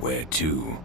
Where to?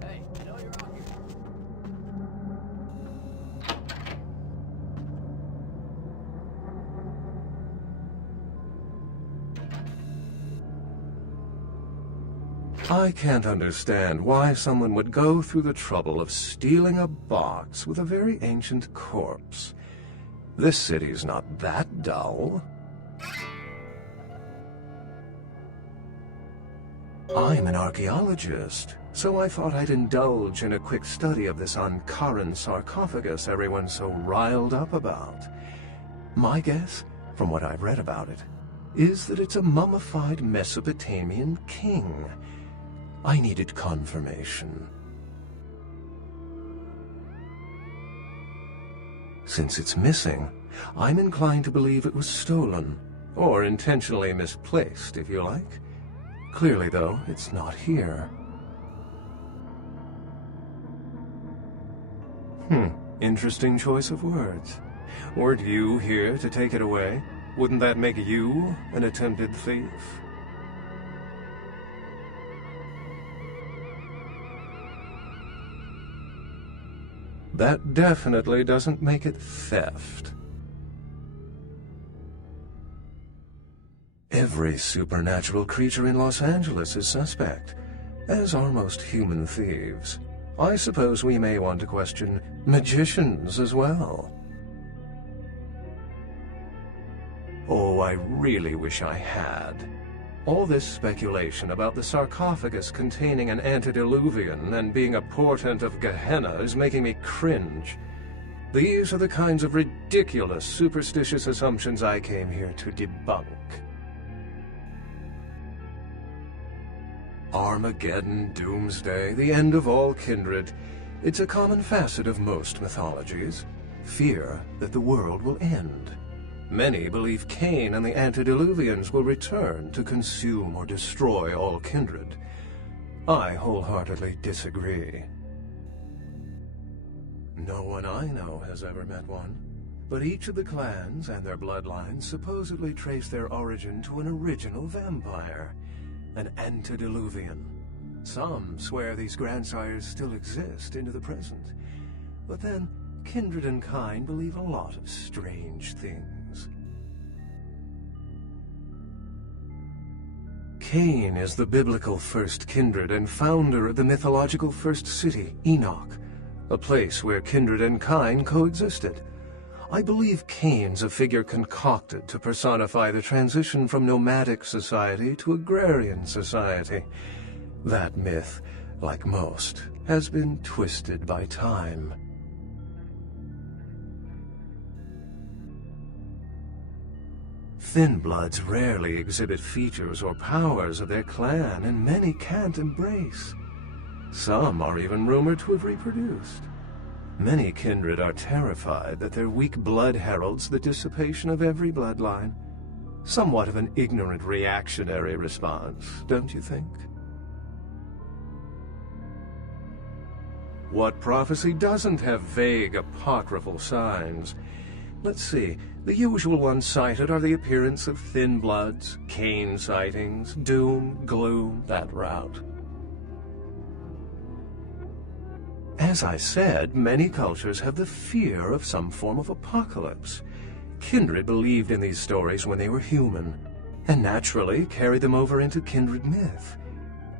Hey, I know you're out here. I can't understand why someone would go through the trouble of stealing a box with a very ancient corpse. This city's not that dull. I'm an archaeologist, so I thought I'd indulge in a quick study of this Ankaran sarcophagus everyone's so riled up about. My guess, from what I've read about it, is that it's a mummified Mesopotamian king. I needed confirmation. Since it's missing, I'm inclined to believe it was stolen, or intentionally misplaced, if you like. Clearly, though, it's not here. Interesting choice of words. Weren't you here to take it away? Wouldn't that make you an attempted thief? That definitely doesn't make it theft. Every supernatural creature in Los Angeles is suspect, as are most human thieves. I suppose we may want to question magicians as well. Oh, I really wish I had. All this speculation about the sarcophagus containing an antediluvian and being a portent of Gehenna is making me cringe. These are the kinds of ridiculous, superstitious assumptions I came here to debunk. Armageddon, doomsday, the end of all kindred. It's a common facet of most mythologies. Fear that the world will end. Many believe Cain and the antediluvians will return to consume or destroy all kindred. I wholeheartedly disagree. No one I know has ever met one, but each of the clans and their bloodlines supposedly trace their origin to an original vampire, an antediluvian. Some swear these grandsires still exist into the present, but then kindred and kind believe a lot of strange things. Cain is the biblical first kindred and founder of the mythological first city, Enoch, a place where kindred and kind coexisted. I believe Cain's a figure concocted to personify the transition from nomadic society to agrarian society. That myth, like most, has been twisted by time. Thin bloods rarely exhibit features or powers of their clan, and many can't embrace. Some are even rumored to have reproduced. Many kindred are terrified that their weak blood heralds the dissipation of every bloodline. Somewhat of an ignorant reactionary response, don't you think? What prophecy doesn't have vague apocryphal signs? Let's see. The usual ones cited are the appearance of thin bloods, Cain sightings, doom, gloom, that route. As I said, many cultures have the fear of some form of apocalypse. Kindred believed in these stories when they were human, and naturally carried them over into kindred myth.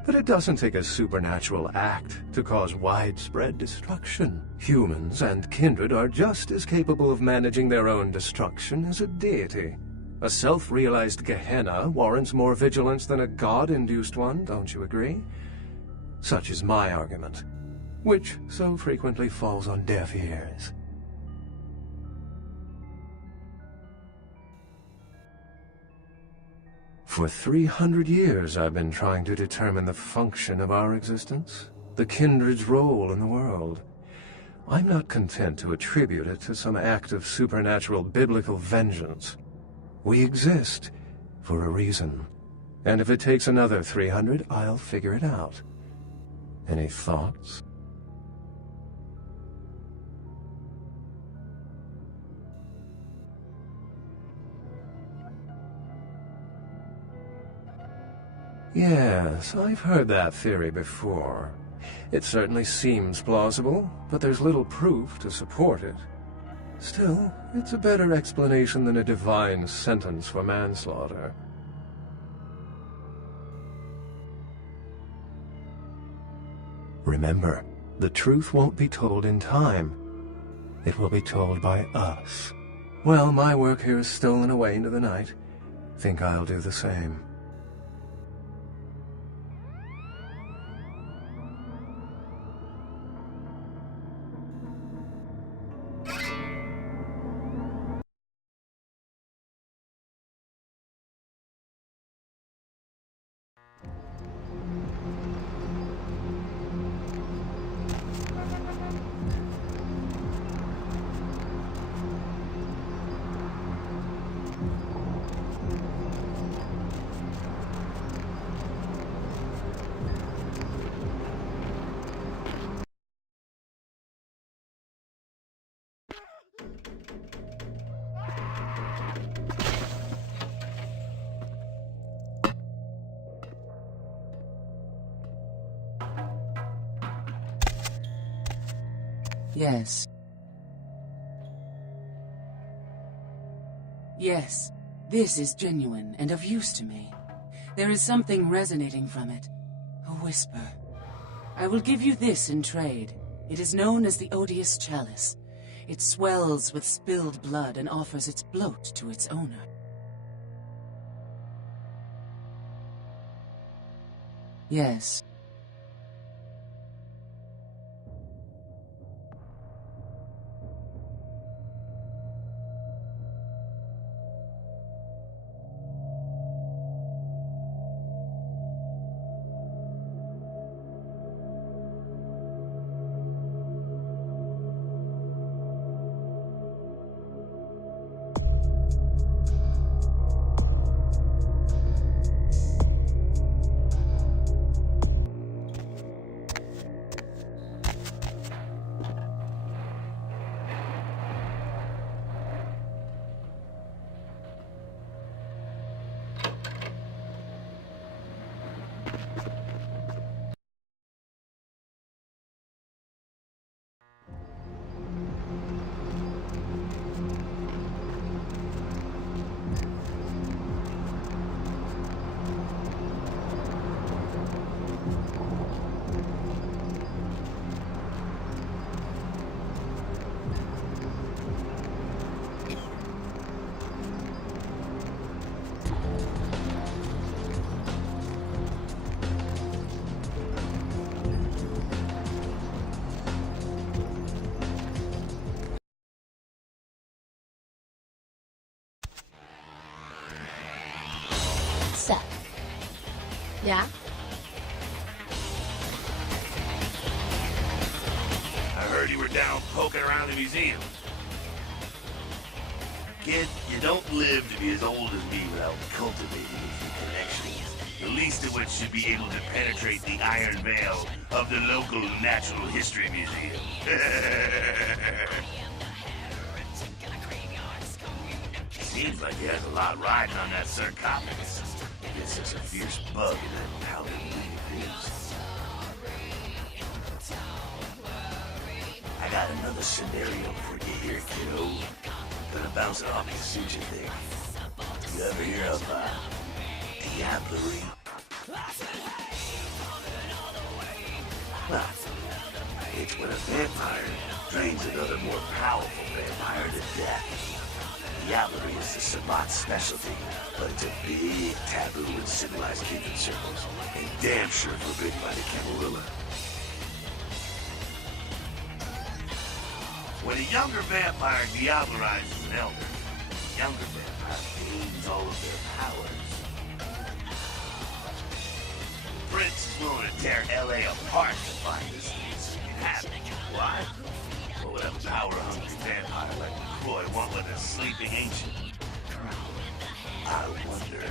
But it doesn't take a supernatural act to cause widespread destruction. Humans and kindred are just as capable of managing their own destruction as a deity. A self-realized Gehenna warrants more vigilance than a god-induced one, don't you agree? Such is my argument, which so frequently falls on deaf ears. For 300 years I've been trying to determine the function of our existence, the kindred's role in the world. I'm not content to attribute it to some act of supernatural biblical vengeance. We exist for a reason, and if it takes another 300, I'll figure it out. Any thoughts? Yes, I've heard that theory before. It certainly seems plausible, but there's little proof to support it. Still, it's a better explanation than a divine sentence for manslaughter. Remember, the truth won't be told in time. It will be told by us. Well, my work here is stolen away into the night. Think I'll do the same. Yes. Yes, this is genuine and of use to me. There is something resonating from it. A whisper. I will give you this in trade. It is known as the Odious Chalice. It swells with spilled blood and offers its bloat to its owner. Yes. So, yeah? I heard you were down poking around the museum. Kid, you don't live to be as old as me without cultivating a few connections. The least of which should be able to penetrate the iron veil of the local Natural History Museum. Seems like he has a lot riding on that sarcophagus. Guess there's a fierce bug in that powdered weed of his. I got another scenario for you here, kiddo. Gonna bounce it off you, see what you think. You ever hear of diablerie? Well, it's when a vampire drains another more powerful vampire to death. Diablerie is the Sabbat specialty, but it's a big taboo in civilized kindred circles, and damn sure forbidden by the Camarilla. When a younger vampire diablerizes an elder, the younger vampire gains all of their powers. Prince is willing to tear L.A. apart to find this thing so he can have it. Why? What would a power-hungry vampire like McCoy want with a sleeping ancient? I wonder.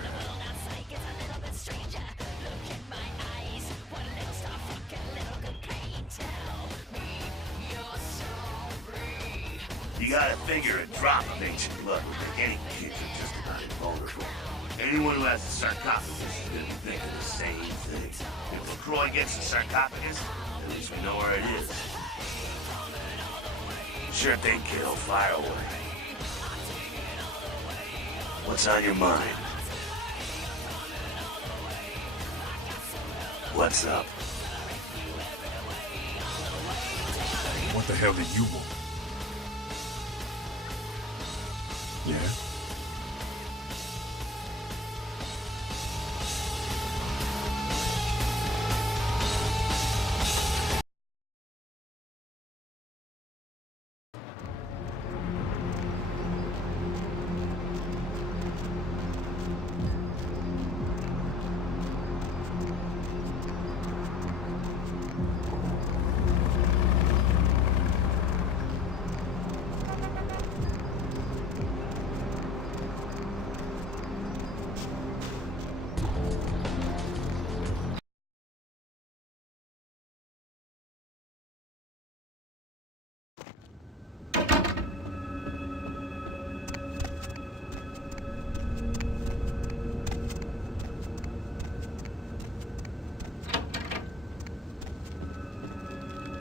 You gotta figure a drop of ancient blood would make any kid just about invulnerable. Anyone who has a sarcophagus is gonna be thinking the same thing. If LaCroix gets the sarcophagus, at least we know where it is. Sure thing, kiddo. Fire away. What's on your mind? What's up? What the hell do you want? Yeah?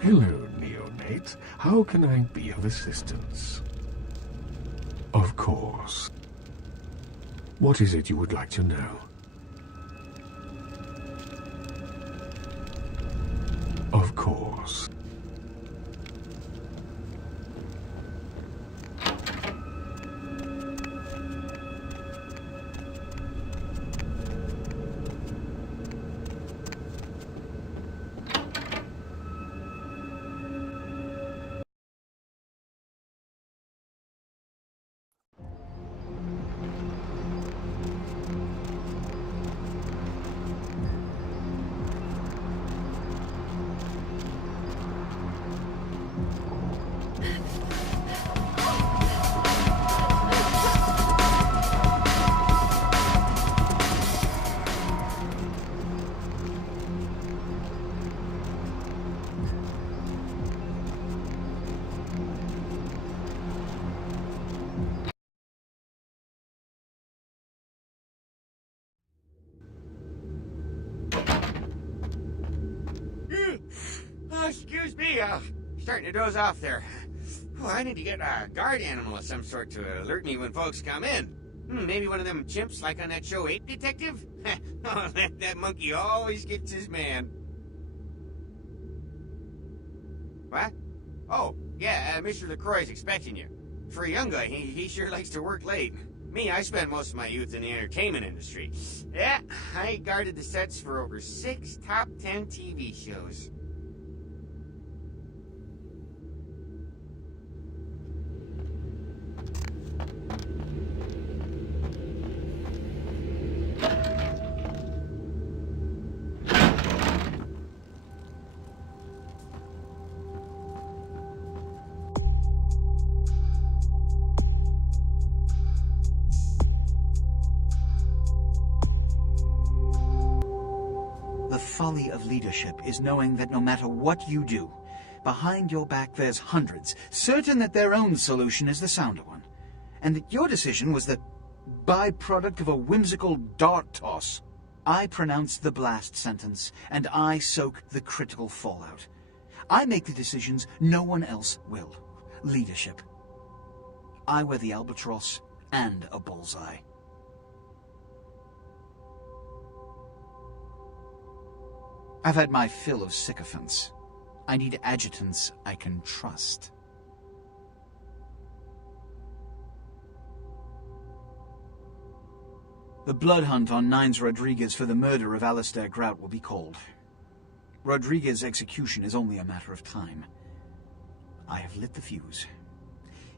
Hello, neonate. How can I be of assistance? Of course. What is it you would like to know? Of course. Oh, excuse me, starting to doze off there. Oh, I need to get a guard animal of some sort to alert me when folks come in. Maybe one of them chimps like on that show 8 Detective? Oh, that monkey always gets his man. What? Oh, yeah, Mr. LaCroix's expecting you. For a young guy, he sure likes to work late. Me, I spent most of my youth in the entertainment industry. Yeah, I guarded the sets for over 6 top 10 TV shows. The folly of leadership is knowing that no matter what you do, behind your back there's hundreds, certain that their own solution is the sounder one, and that your decision was the byproduct of a whimsical dart toss. I pronounce the blast sentence, and I soak the critical fallout. I make the decisions no one else will. Leadership. I wear the albatross and a bullseye. I've had my fill of sycophants. I need adjutants I can trust. The blood hunt on Nines Rodriguez for the murder of Alistair Grout will be called. Rodriguez's execution is only a matter of time. I have lit the fuse.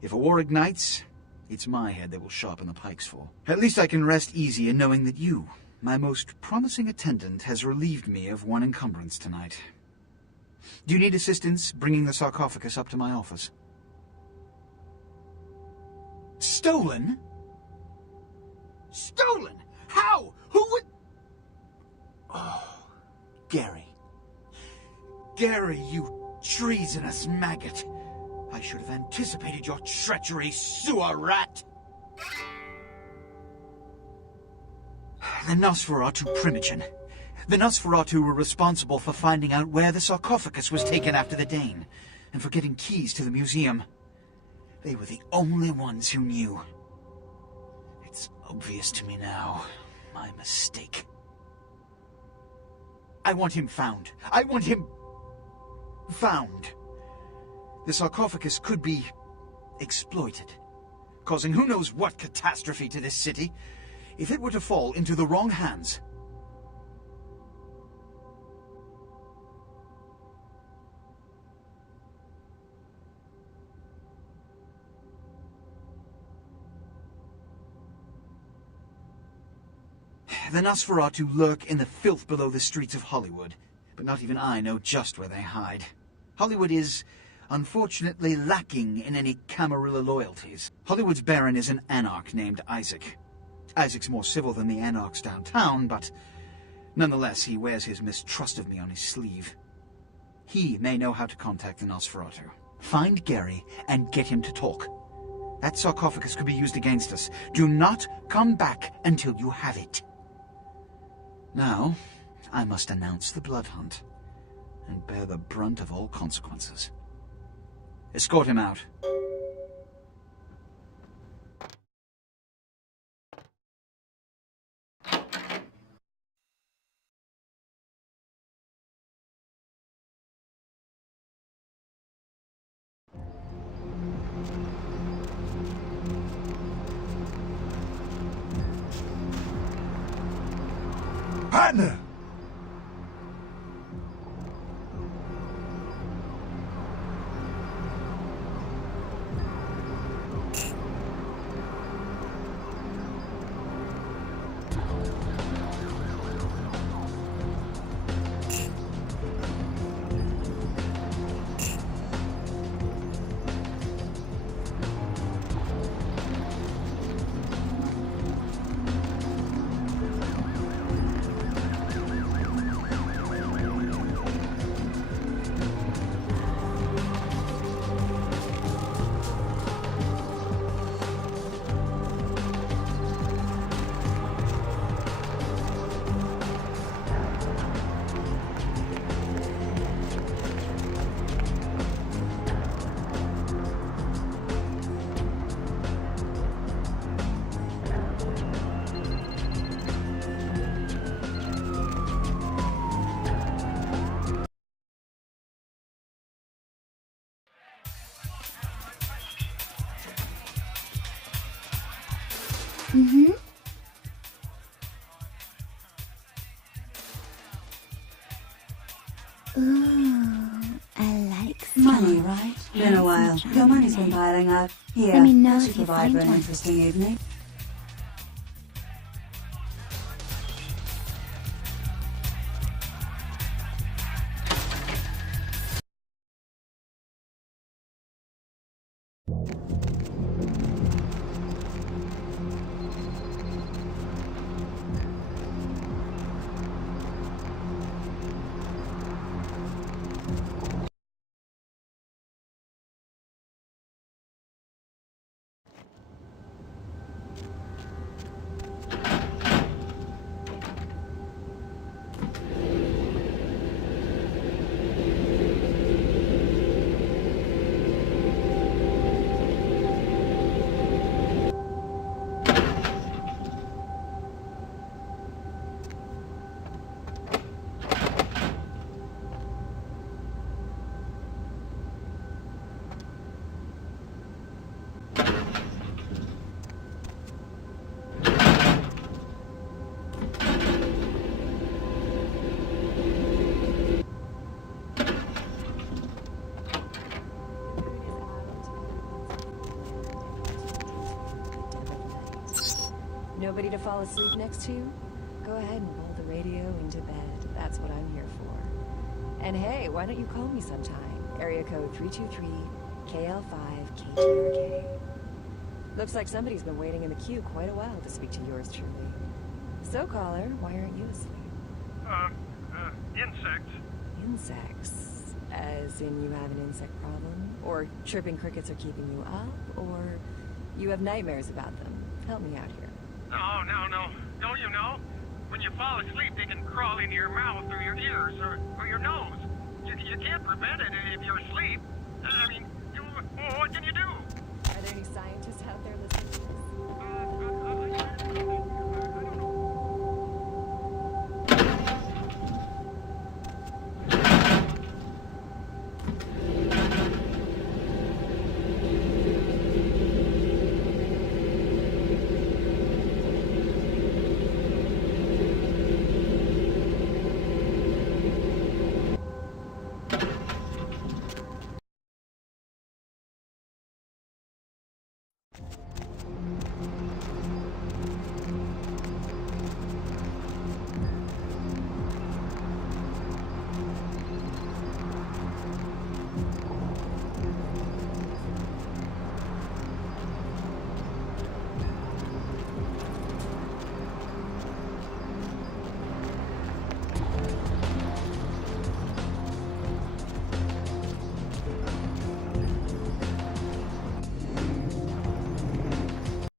If a war ignites, it's my head they will sharpen the pikes for. At least I can rest easy in knowing that you, my most promising attendant, has relieved me of one encumbrance tonight. Do you need assistance bringing the sarcophagus up to my office? Stolen? Stolen? How? Who would... Oh, Gary. Gary, you treasonous maggot. I should have anticipated your treachery, sewer rat. The Nosferatu Primogen. The Nosferatu were responsible for finding out where the sarcophagus was taken after the Dane, and for getting keys to the museum. They were the only ones who knew. It's obvious to me now. My mistake. I want him found. I want him found. The sarcophagus could be exploited, causing who knows what catastrophe to this city. If it were to fall into the wrong hands... The Nosferatu lurk in the filth below the streets of Hollywood, but not even I know just where they hide. Hollywood is, unfortunately, lacking in any Camarilla loyalties. Hollywood's Baron is an anarch named Isaac. Isaac's more civil than the anarchs downtown, but nonetheless he wears his mistrust of me on his sleeve. He may know how to contact the Nosferatu. Find Gary and get him to talk. That sarcophagus could be used against us. Do not come back until you have it. Now, I must announce the blood hunt, and bear the brunt of all consequences. Escort him out. Partner! Mm-hmm. Ooh, I like Money, right? Been a while. Your money's been piling up. Here, Let me know that if should you provide find for an one. interesting evening. Nobody to fall asleep next to? Go ahead and roll the radio into bed. That's what I'm here for. And hey, why don't you call me sometime? Area code 323-KL5-KTRK. Looks like somebody's been waiting in the queue quite a while to speak to yours truly. So, caller, why aren't you asleep? Insects. Insects? As in you have an insect problem? Or chirping crickets are keeping you up? Or you have nightmares about them? Help me out here. No. Don't you know? When you fall asleep, they can crawl into your mouth or your ears or your nose. You can't prevent it if you're asleep. I mean, what can you do? Are there any scientists out there listening to this?